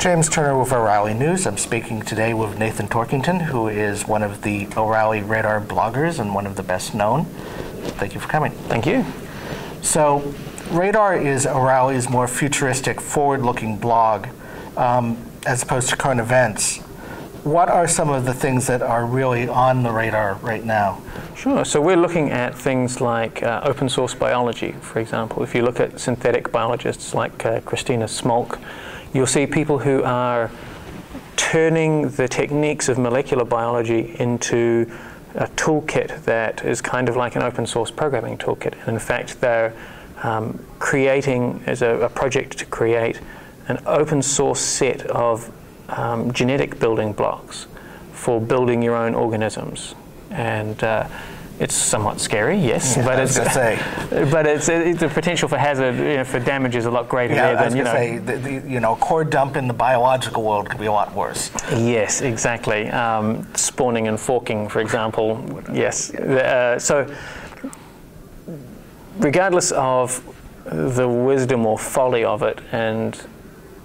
James Turner with O'Reilly News. I'm speaking today with Nathan Torkington, who is one of the O'Reilly Radar bloggers and one of the best known. Thank you for coming. Thank you. So, Radar is O'Reilly's more futuristic, forward-looking blog, as opposed to current events. What are some of the things that are really on the radar right now? Sure. So we're looking at things like open source biology, for example. If you look at synthetic biologists like Christina Smolk, you'll see people who are turning the techniques of molecular biology into a toolkit that is kind of like an open source programming toolkit. And in fact, they're creating, as a project to create an open source set of genetic building blocks for building your own organisms. And it's somewhat scary, yes, yeah, but it's the potential for hazard, for damage is a lot greater there than, a core dump in the biological world could be a lot worse. Yes, exactly. Spawning and forking, for example, yes. So regardless of the wisdom or folly of it and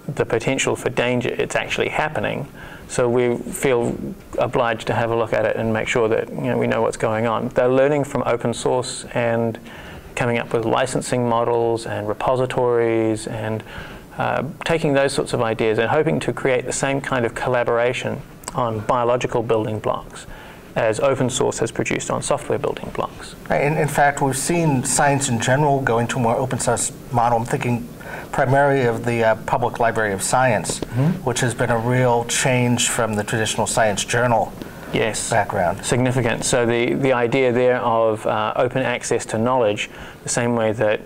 the potential for danger, it's actually happening. So we feel obliged to have a look at it and make sure that we know what's going on. They're learning from open source and coming up with licensing models and repositories and taking those sorts of ideas and hoping to create the same kind of collaboration on biological building blocks as open source has produced on software building blocks. Right. In fact, we've seen science in general going to a more open source model. I'm thinking primarily of the Public Library of Science, which has been a real change from the traditional science journal background. Significant. So the idea there of open access to knowledge, the same way that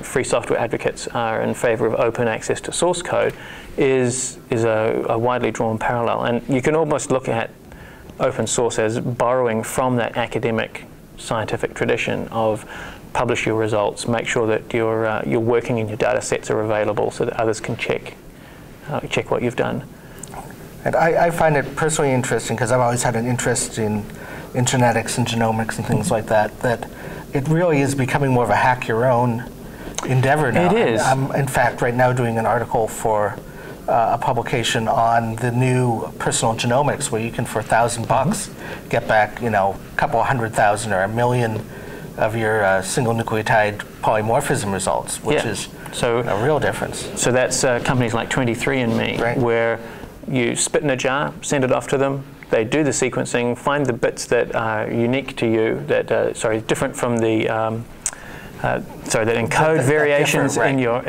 free software advocates are in favor of open access to source code, is a widely drawn parallel. And you can almost look at open source as borrowing from that academic scientific tradition of publish your results, make sure that you're working and your data sets are available so that others can check what you've done. And I find it personally interesting, because I've always had an interest in genetics and genomics and things like that it really is becoming more of a hack your own endeavor now. It is. I'm in fact right now doing an article for a publication on the new personal genomics, where you can, for $1,000 get back a couple 100,000 or 1 million of your single nucleotide polymorphism results, which is a real difference. So that's companies like 23andMe, right, where you spit in a jar, send it off to them, they do the sequencing, find the bits that are unique to you, that different from the that encode variations in your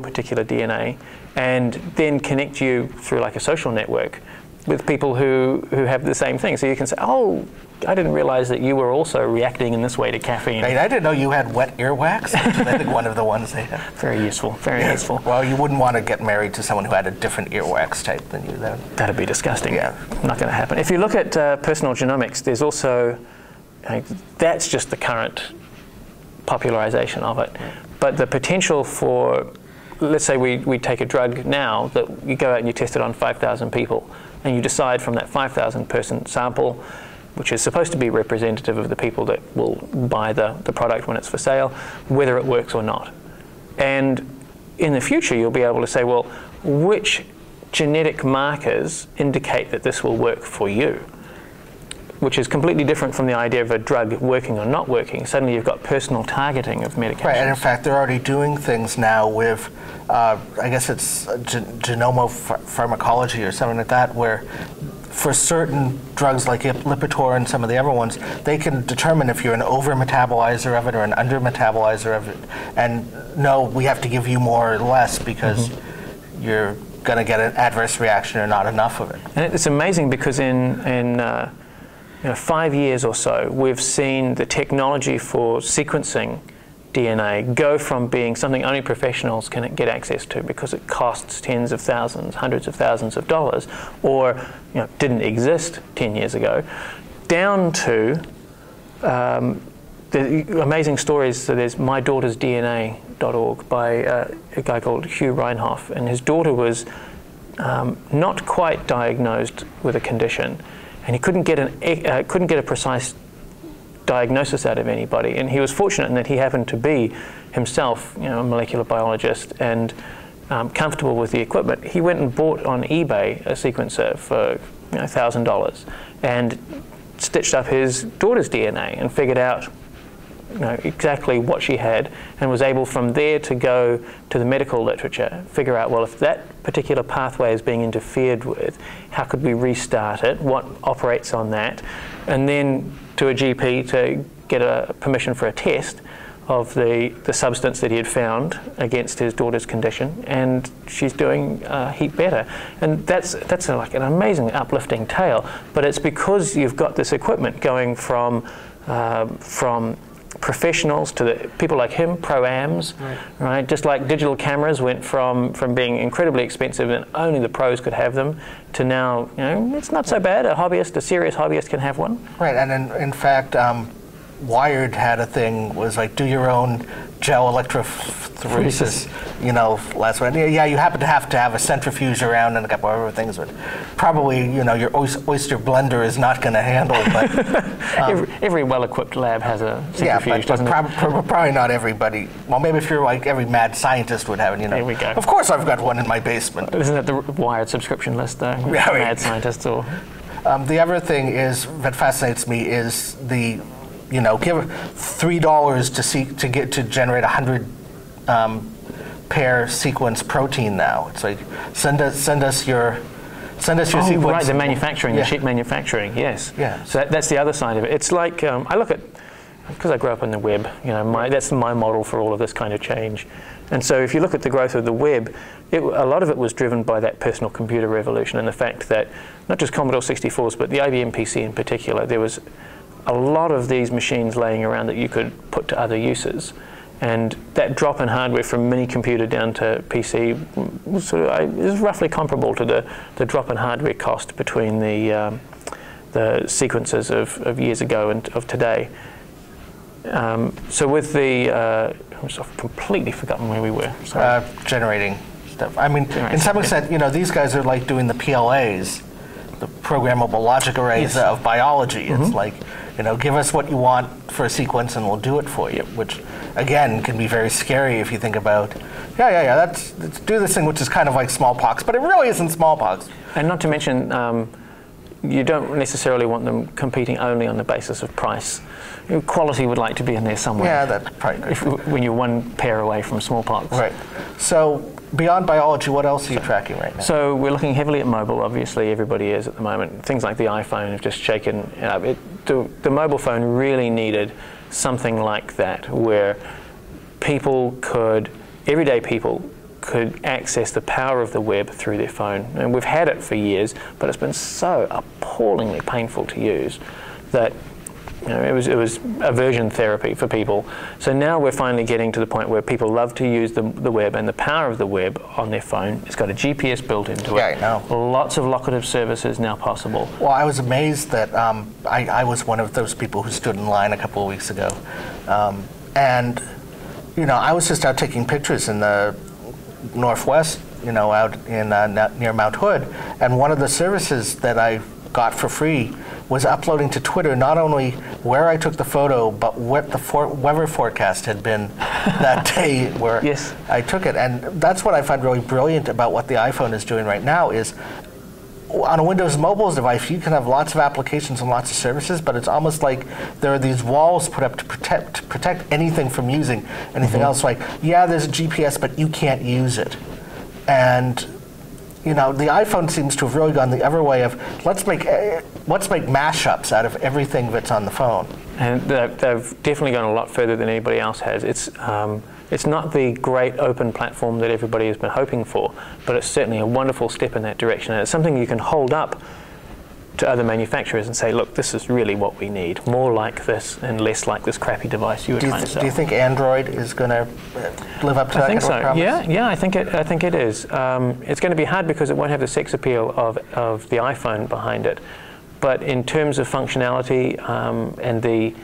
particular DNA, and then connect you through like a social network with people who have the same thing. So you can say, oh, I didn't realize that you were also reacting in this way to caffeine. Right, I didn't know you had wet earwax, which is I think one of the ones they have. Very useful, very useful. Well, you wouldn't want to get married to someone who had a different earwax type than you, then. That'd be disgusting. Yeah. Not going to happen. If you look at personal genomics, there's also, that's just the current popularization of it. But the potential for, let's say we take a drug now that you go out and you test it on 5,000 people, and you decide from that 5,000 person sample, which is supposed to be representative of the people that will buy the product when it's for sale, whether it works or not. And in the future, you'll be able to say, well, which genetic markers indicate that this will work for you? Which is completely different from the idea of a drug working or not working. Suddenly you've got personal targeting of medications. Right, and in fact, they're already doing things now with, I guess it's genomopharmacology or something like that, where for certain drugs like Lipitor and some of the other ones, they can determine if you're an over-metabolizer of it or an under-metabolizer of it. And no, we have to give you more or less because you're going to get an adverse reaction or not enough of it. And it's amazing because in 5 years or so, we've seen the technology for sequencing DNA go from being something only professionals can get access to because it costs tens of thousands, hundreds of thousands of dollars, or didn't exist 10 years ago, down to the amazing stories. So there's mydaughtersdna.org by a guy called Hugh Reinhoff, and his daughter was not quite diagnosed with a condition, and he couldn't get a precise diagnosis out of anybody. And he was fortunate in that he happened to be himself, a molecular biologist, and comfortable with the equipment, he went and bought on eBay a sequencer for $1,000 and stitched up his daughter's DNA and figured out exactly what she had, and was able from there to go to the medical literature, figure out, well, if that particular pathway is being interfered with, how could we restart it, what operates on that, and then to a GP to get a permission for a test of the substance that he had found against his daughter's condition, and she's doing a heap better. And that's like an amazing uplifting tale, but it's because you've got this equipment going from professionals to the people like him, pro-ams, right? Just like digital cameras went from being incredibly expensive and only the pros could have them, to now, it's not so bad. A serious hobbyist can have one. Right, and in fact, Wired had a thing, was like, do your own gel electrophoresis, last one. Yeah, you happen to have a centrifuge around and a couple other things, but probably, your oyster blender is not going to handle. But every well-equipped lab has a centrifuge, but probably not everybody. Well, maybe if you're like every mad scientist would have it, There we go. Of course I've got one in my basement. Isn't that the Wired subscription list, though? Yeah, mad scientists or... The other thing that fascinates me is the give $3 to generate 100 pair sequence protein now. It's like send us your sequence. Right, the manufacturing, the chip manufacturing. Yes. Yeah. So that's the other side of it. It's like I look at, because I grew up on the web. That's my model for all of this kind of change. And so if you look at the growth of the web, a lot of it was driven by that personal computer revolution and the fact that not just Commodore 64s, but the IBM PC in particular, there was a lot of these machines laying around that you could put to other uses. And that drop in hardware from mini computer down to PC is roughly comparable to the drop in hardware cost between the sequences of years ago and of today. So with I've completely forgotten where we were. Generating stuff. I mean, in some extent, these guys are like doing the PLAs, the programmable logic arrays of biology. It's like, give us what you want for a sequence and we'll do it for you, which again can be very scary if you think about, let's do this thing which is kind of like smallpox, but it really isn't smallpox. And not to mention, you don't necessarily want them competing only on the basis of price. Quality would like to be in there somewhere. Yeah, that's probably when you're one pair away from smallpox. Right. So beyond biology, what else are you tracking right now? So we're looking heavily at mobile. Obviously, everybody is at the moment. Things like the iPhone have just shaken. The mobile phone really needed something like that, where everyday people could access the power of the web through their phone. And we've had it for years, but it's been so appallingly painful to use that it was aversion therapy for people. So now we're finally getting to the point where people love to use the web, and the power of the web on their phone. It's got a GPS built into it. Yeah, I know. Lots of locative services now possible. Well, I was amazed that I was one of those people who stood in line a couple of weeks ago. And, I was just out taking pictures in the Northwest, out in near Mount Hood. And one of the services that I got for free was uploading to Twitter not only where I took the photo, but what the weather forecast had been that day where I took it. And that's what I find really brilliant about what the iPhone is doing right now is, on a Windows mobile device, you can have lots of applications and lots of services, but it's almost like there are these walls put up to protect anything from using anything else. Like, there's a GPS, but you can't use it. And the iPhone seems to have really gone the other way of let's make mashups out of everything that's on the phone. And they've definitely gone a lot further than anybody else has. It's not the great open platform that everybody has been hoping for, but it's certainly a wonderful step in that direction. And it's something you can hold up to other manufacturers and say, look, this is really what we need. More like this and less like this crappy device you were trying to sell. Do you think Android is going to live up to that? I think so. Promise? Yeah, I think it is. It's going to be hard because it won't have the sex appeal of the iPhone behind it. But in terms of functionality and the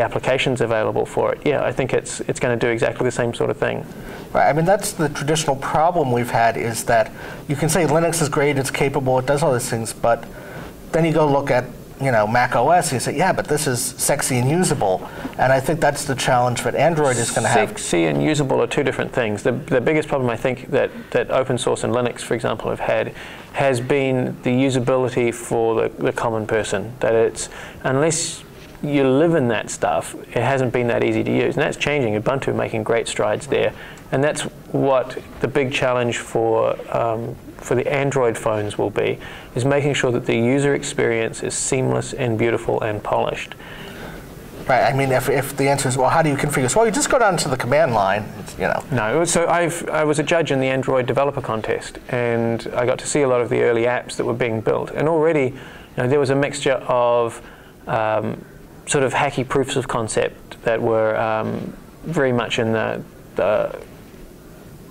applications available for it, I think it's going to do exactly the same sort of thing. Right. I mean, that's the traditional problem we've had, is that you can say Linux is great, it's capable, it does all these things, but then you go look at Mac OS, you say, yeah, but this is sexy and usable. And I think that's the challenge that Android is going to have. Sexy and usable are two different things. The biggest problem I think that open source and Linux, for example, have had has been the usability for the common person. That it's, unless you live in that stuff, it hasn't been that easy to use. And that's changing. Ubuntu are making great strides there. And that's what the big challenge for the Android phones will be, is making sure that the user experience is seamless and beautiful and polished. Right. I mean, if the answer is, well, how do you configure this? Well, you just go down to the command line, No. So I was a judge in the Android developer contest, and I got to see a lot of the early apps that were being built. And already, there was a mixture of sort of hacky proofs of concept that were very much in the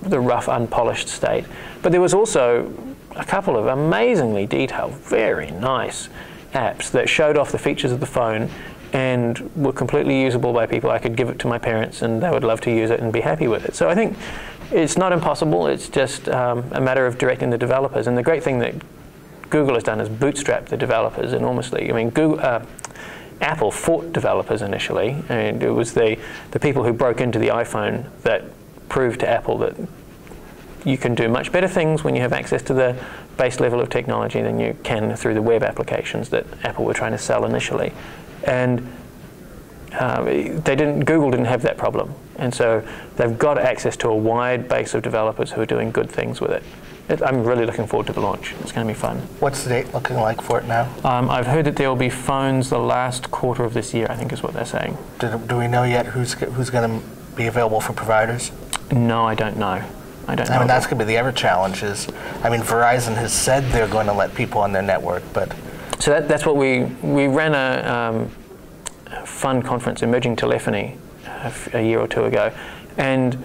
rough, unpolished state. But there was also a couple of amazingly detailed, very nice apps that showed off the features of the phone and were completely usable by people. I could give it to my parents and they would love to use it and be happy with it. So I think it's not impossible, it's just a matter of directing the developers. And the great thing that Google has done is bootstrap the developers enormously. I mean, Apple fought developers initially, and it was the people who broke into the iPhone that proved to Apple that you can do much better things when you have access to the base level of technology than you can through the web applications that Apple were trying to sell initially. And Google didn't have that problem. And so they've got access to a wide base of developers who are doing good things with it. I'm really looking forward to the launch. It's going to be fun. What's the date looking like for it now? I've heard that there will be phones the last quarter of this year, I think is what they're saying. Do we know yet who's going to be available for providers? No, I don't know. I mean, that's going to be the other challenge is, Verizon has said they're going to let people on their network, but... So that's what we ran a fun conference, Emerging Telephony, a year or two ago. And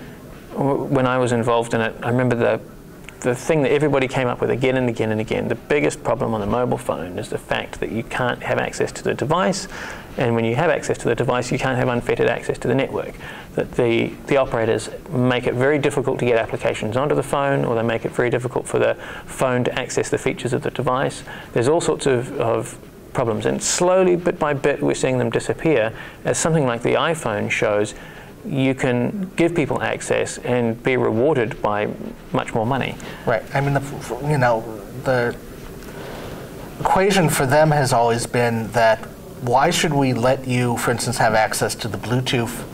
when I was involved in it, I remember the thing that everybody came up with again and again and again, the biggest problem on the mobile phone is the fact that you can't have access to the device, and when you have access to the device, you can't have unfettered access to the network. That the operators make it very difficult to get applications onto the phone, or they make it very difficult for the phone to access the features of the device. There's all sorts of problems, and slowly, bit by bit, we're seeing them disappear as something like the iPhone shows. You can give people access and be rewarded by much more money. Right. I mean, the equation for them has always been that why should we let you, for instance, have access to the Bluetooth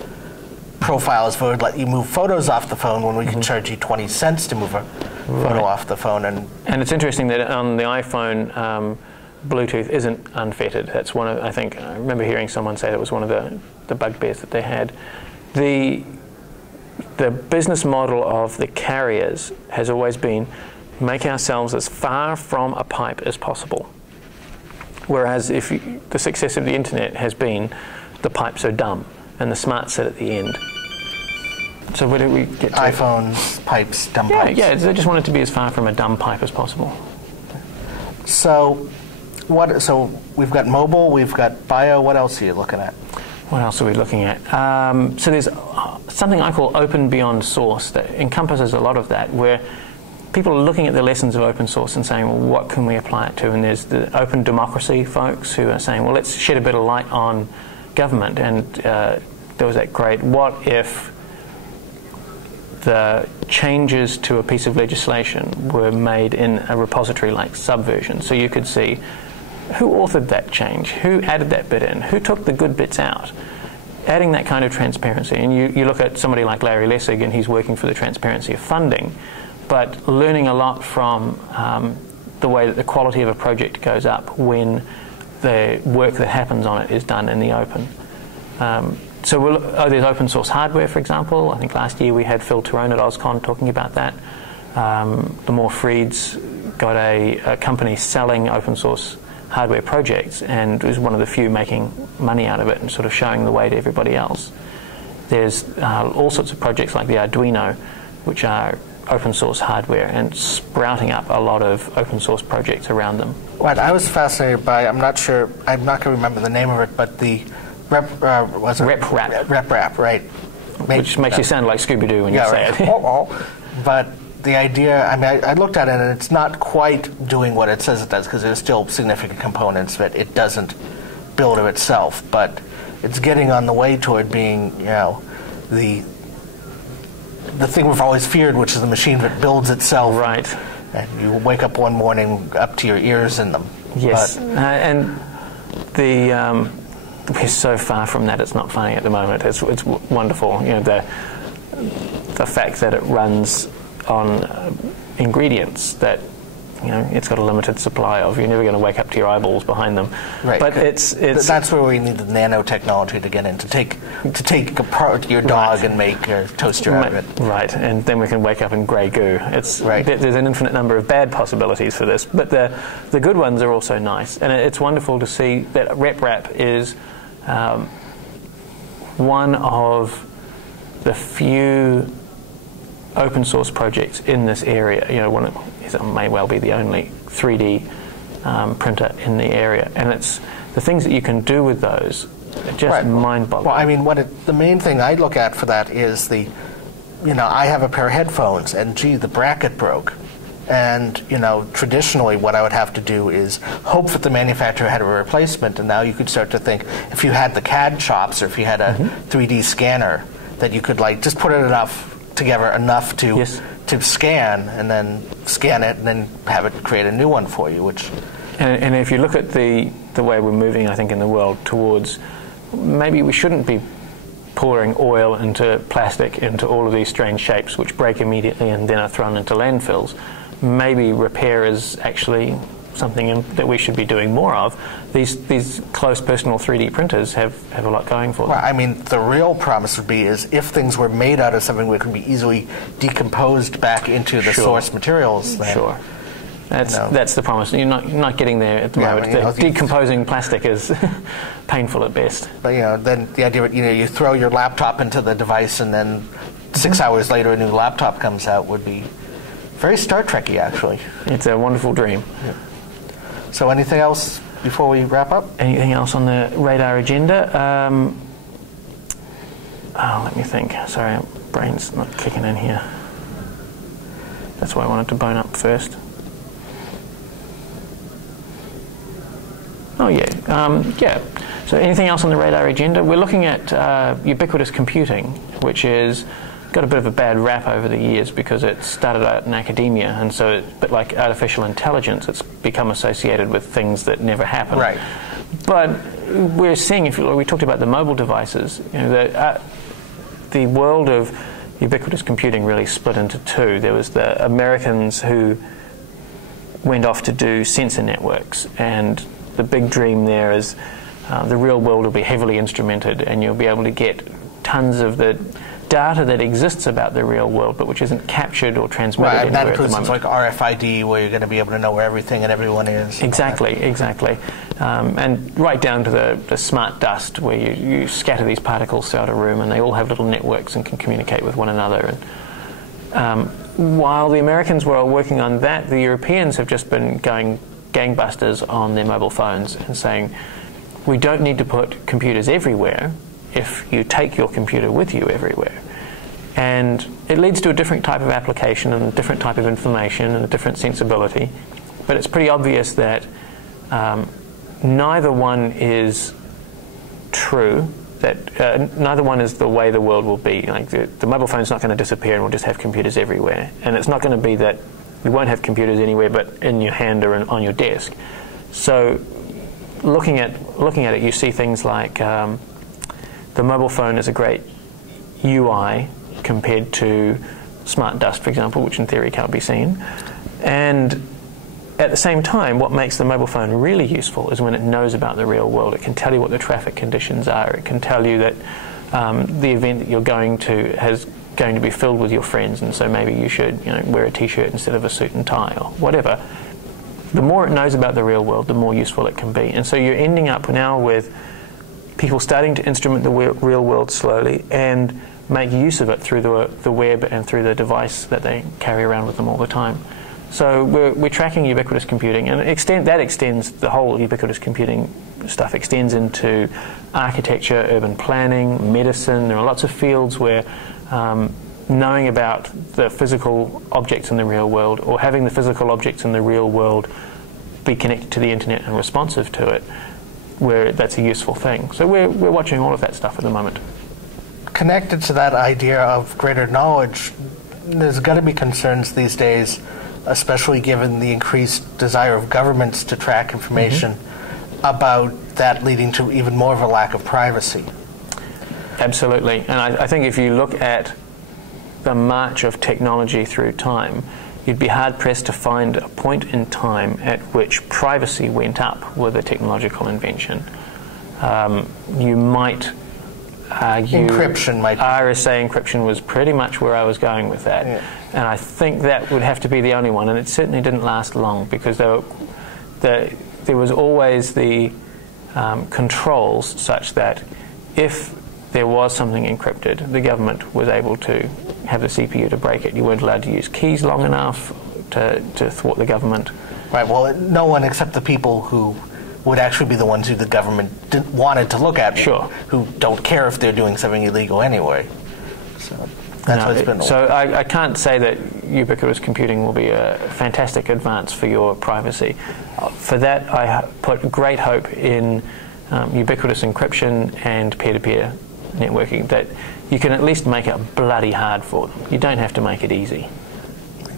profiles, or let you move photos off the phone when we can charge you 20 cents to move a photo off the phone? And it's interesting that on the iPhone, Bluetooth isn't unfettered. That's one of, I remember hearing someone say that was one of the bugbears that they had. The business model of the carriers has always been make ourselves as far from a pipe as possible. Whereas the success of the internet has been the pipes are dumb and the smarts sit at the end. So where do we get to? iPhones, pipes, dumb pipes. Yeah, they just want it to be as far from a dumb pipe as possible. So we've got mobile, we've got bio, what else are you looking at? What else are we looking at? So there's something I call open beyond source that encompasses a lot of that, where people are looking at the lessons of open source and saying, well, what can we apply it to? And there's the open democracy folks who are saying, well, let's shed a bit of light on government. And there was that great, what if the changes to a piece of legislation were made in a repository like Subversion? So you could see who authored that change, who added that bit in, who took the good bits out. Adding that kind of transparency. And you look at somebody like Larry Lessig, and he's working for the transparency of funding, but learning a lot from the way that the quality of a project goes up when the work that happens on it is done in the open. So there's open source hardware, for example. I think last year we had Phil Tyrone at OSCON talking about that. Lamore Fried's got a company selling open source hardware projects and was one of the few making money out of it and sort of showing the way to everybody else. There's all sorts of projects like the Arduino, which are open source hardware and sprouting up a lot of open source projects around them. What I was fascinated by, I'm not going to remember the name of it, but the RepRap. RepRap, right. Which makes you sound like Scooby-Doo when you say it. But the idea, I mean, I looked at it, and it's not quite doing what it says it does, because there's still significant components that it doesn't build of itself, but it's getting on the way toward being, you know, the thing we've always feared, which is the machine that builds itself. Right. And you wake up one morning up to your ears in them. Yes, and we're so far from that. It's not funny at the moment. It's wonderful. You know, the fact that it runs on ingredients that, you know, it's got a limited supply of. You're never going to wake up to your eyeballs behind them. Right. But it's that's where we need the nanotechnology to get in, to take apart your dog, right, and make a toaster out of it. Right, and then we can wake up in grey goo. Right. There's an infinite number of bad possibilities for this, but the good ones are also nice, and it's wonderful to see that RepRap is one of the few open source projects in this area. You know, it may well be the only 3D printer in the area, and it's the things that you can do with those are just right. mind-boggling. Well, I mean, the main thing I look at for that is you know, I have a pair of headphones, and gee, the bracket broke. And, you know, traditionally what I would have to do is hope that the manufacturer had a replacement, and now you could start to think, if you had the CAD chops, or if you had a 3D scanner, that you could, like, just put it together enough to yes. to scan, and then scan it, and then have it create a new one for you, which... And if you look at the way we're moving, I think, in the world towards, maybe we shouldn't be pouring oil into plastic into all of these strange shapes which break immediately and then are thrown into landfills. Maybe repair is actually something that we should be doing more of. These close personal 3D printers have a lot going for them. Well, I mean, the real promise would be is if things were made out of something that could be easily decomposed back into the sure. source materials. Then, sure. That's the promise. You're not getting there at the moment. Decomposing plastic is painful at best. But, you know, then the idea that, you know, you throw your laptop into the device, and then 6 hours later a new laptop comes out would be very Star Trek-y, actually. It's a wonderful dream. Yeah. So anything else before we wrap up? Anything else on the radar agenda? Let me think. Sorry, brain's not kicking in here. That's why I wanted to bone up first. Oh, yeah. Yeah. So anything else on the radar agenda? We're looking at ubiquitous computing, which is got a bit of a bad rap over the years because it started out in academia, and so a bit like artificial intelligence, it's become associated with things that never happened. Right. But we're seeing, we talked about the mobile devices, you know, the world of ubiquitous computing really split into two. There was the Americans who went off to do sensor networks, and the big dream there is the real world will be heavily instrumented, and you'll be able to get tons of the data that exists about the real world, but which isn't captured or transmitted right, anywhere that includes at the things moment. like RFID, where you're going to be able to know where everything and everyone is. Exactly. And right down to the smart dust, where you scatter these particles throughout a room, and they all have little networks and can communicate with one another. And while the Americans were working on that, the Europeans have just been going gangbusters on their mobile phones and saying, we don't need to put computers everywhere if you take your computer with you everywhere. And it leads to a different type of application and a different type of information and a different sensibility. But it's pretty obvious that neither one is true, that neither one is the way the world will be. Like the mobile phone's not going to disappear and we'll just have computers everywhere. And it's not going to be that you won't have computers anywhere but in your hand or on your desk. So looking at it, you see things like the mobile phone is a great UI compared to smart dust, for example, which in theory can't be seen. And at the same time, what makes the mobile phone really useful is when it knows about the real world. It can tell you what the traffic conditions are. It can tell you that the event that you're going to is going to be filled with your friends, and so maybe you should, wear a t-shirt instead of a suit and tie or whatever. The more it knows about the real world, the more useful it can be. And so you're ending up now with people starting to instrument the real world slowly and make use of it through the web and through the device that they carry around with them all the time. So we're tracking ubiquitous computing, and that extends, the whole ubiquitous computing stuff extends into architecture, urban planning, medicine. There are lots of fields where knowing about the physical objects in the real world, or having the physical objects in the real world be connected to the internet and responsive to it, where that's a useful thing. So we're watching all of that stuff at the moment. Connected to that idea of greater knowledge, there's got to be concerns these days, especially given the increased desire of governments to track information, about that leading to even more of a lack of privacy. Absolutely. And I think if you look at the march of technology through time, you'd be hard-pressed to find a point in time at which privacy went up with a technological invention. You might argue... Encryption might be. RSA encryption was pretty much where I was going with that. Yeah. And I think that would have to be the only one, and it certainly didn't last long, because there was always the controls such that if there was something encrypted, the government was able to have the CPU to break it. You weren't allowed to use keys long enough to thwart the government. Right, well, no one except the people who would actually be the ones who the government wanted to look at, sure, who don't care if they're doing something illegal anyway. So that's what it's been. So I can't say that ubiquitous computing will be a fantastic advance for your privacy. For that, I put great hope in ubiquitous encryption and peer-to-peer networking, that you can at least make it bloody hard for them. You don't have to make it easy.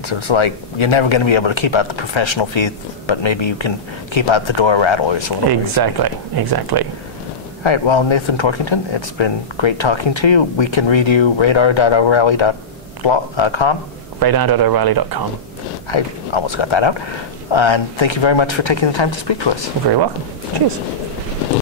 So it's like you're never going to be able to keep out the professional thief, but maybe you can keep out the door rattlers. Exactly, exactly. All right, well, Nathan Torkington, it's been great talking to you. We can read you radar.o'reilly.com. Radar.o'reilly.com. I almost got that out. And thank you very much for taking the time to speak to us. You're very welcome. Cheers.